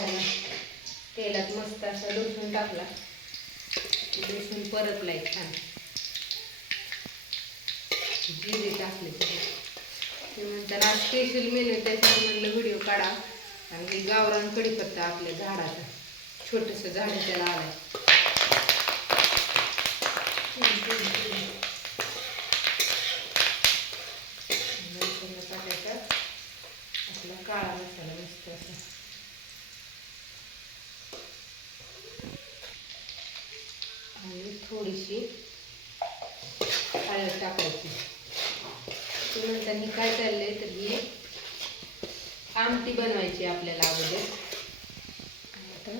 त्याला तेलात मस्त असा लसूण टाकला. लसूण एक छान. जिरे टाकले ते म्हणतात आज स्पेशल मेनू त्याच्यात म्हणलं व्हिडिओ काढा. आणि गावरान कढीपत्ता आपल्या झाडाचा. छोटंसं झाड त्याला आलाय नंतर टाकायचा आपला काळा मसाला मस्त असा आणि थोडीशी हळद टाकायची. ते म्हणताना काय चाललंय तर ही आमटी बनवायची आपल्याला अगोदर. आणि आता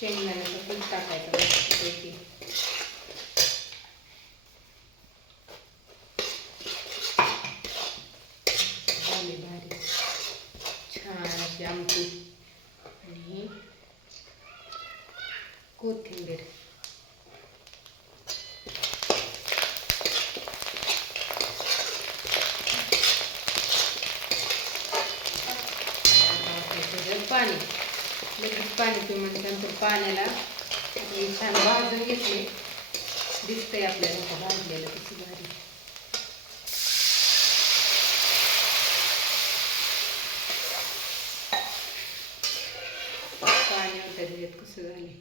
शेंगदाण्याचा पण टाकायचं मस्तपैकी. भारी. छान अशी आमटी. आणि कोथिंबीर. त्याच्यात पाणी. लगेच पाणी पिल्यानंतर पाण्याला छान भाजून घेतले. दिसतंय आपल्याला भाजलेलं किती भारी. पाणी होतं त्याच्यात कसं झाले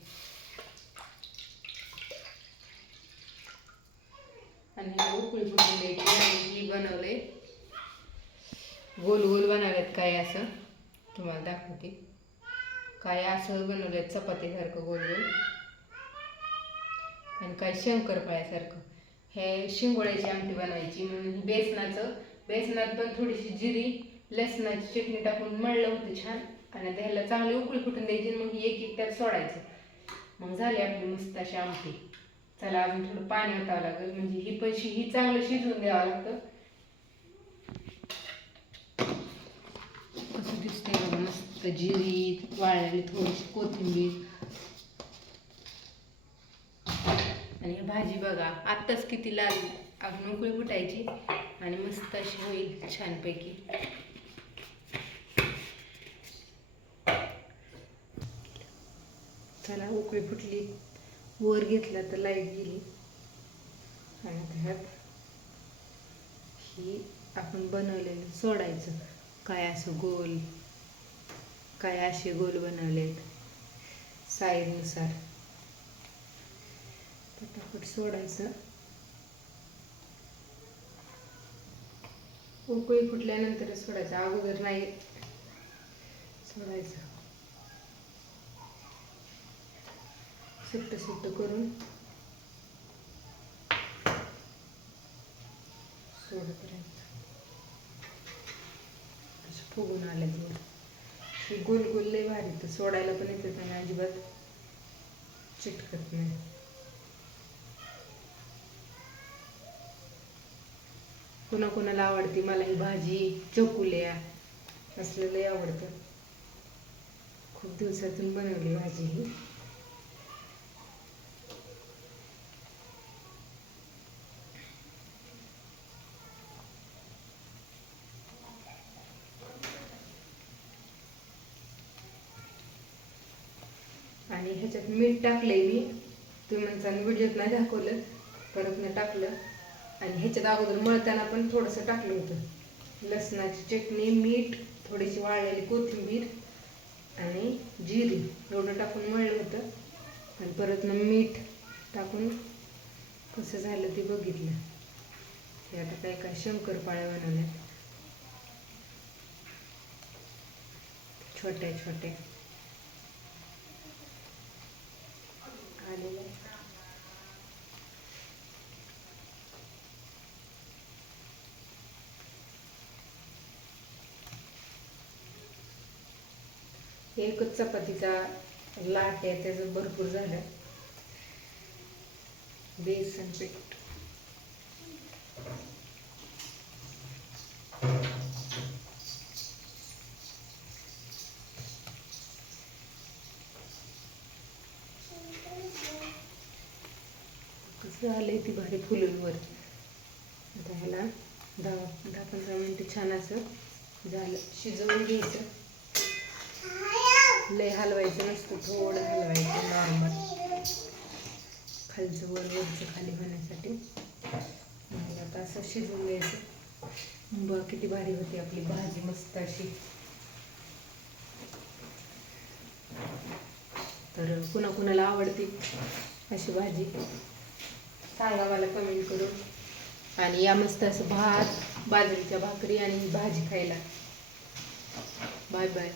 आणि ह्याला उकळी फुटून द्यायची आणि ही बनवलंय. गोल गोल बनवलेत काय असं? तुम्हाला दाखवते. काय असं बनवलेत चपातीसारखं गोल गोल. आणि काय शंकरपाळ्यासारखं हे शिंगोळ्याची आमटी बनवायची म्हणून बेसनाचं. बेसनात पण थोडीशी जिरी लसणाची चटणी टाकून मळलं होतं छान. आणि त्याला चांगली उकळी फुटून द्यायची मग ही एक एक त्यात सोडायचं. मग झाली आपली मस्त अशी आमटी. त्याला अजून थोडं पाणी ओतावं लागेल. म्हणजे ही पण शि ही चांगलं शिजवून द्यावं लागतं. कसं दिसते बघा मस्त जिरी वाळलेली थोडीशी कोथिंबीर. आणि भाजी बघा आत्ताच किती लाल अजून उकळी फुटायची. आणि मस्त अशी होईल छानपैकी. चला उकळी फुटली. वर घेतला तर लाइट गेली. आणि त्यात ही आपण बनवलेलं सोडायचं. काय असं गोल काय असे गोल बनवलेत साईजनुसार पटापट सोडायचं. उकळी फुटल्यानंतरच सोडायचं. अगोदर नाही. सोडायचं. सुट्ट सुट्ट करून सोडत असं फुगून आलं वर हे गोल गोल लय भारी तर सोडायला पण येतं नाही अजिबात चिटकत नाही. कुणा कुणाला आवडते? मला ही भाजी चकुल्या असलेलं आवडतं खूप दिवसातून बनवली भाजी ही. आणि ह्याच्यात मीठ टाकलं आहे मी. तुम्ही म्हणता व्हिडिओत नाही दाखवलं. परत न टाकलं. आणि ह्याच्यात अगोदर मळताना पण थोडंसं टाकलं होतं. लसणाची चटणी मीठ थोडीशी वाळलेली कोथिंबीर आणि जिरी. एवढं टाकून मळलं होतं. आणि परत न मीठ टाकून कसं झालं ते बघितलं. हे आता काय काय शंकरपाळ्या बनवल्या छोट्या छोट्या. एकच चपातीचा लाट आहे त्याचं भरपूर झालं. बेसन पीठ. कसं झालंय ती भारी फुलूनवर आता ह्याला दहा दहा पंधरा मिनटं छान असं झालं. शिजवून घ्यायचं. लय हलवायचं नसतं थोडं हलवायचं नॉर्मल खालचं वर वरचं खाली होण्यासाठी. मग आता असं शिजवून घ्यायचं. बघ किती भारी होती आपली भाजी मस्त अशी. तर कुणा कुणाला आवडते अशी भाजी सांगा मला कमेंट करून. आणि या मस्त असं भात बाजरीच्या भाकरी आणि भाजी खायला. Bye bye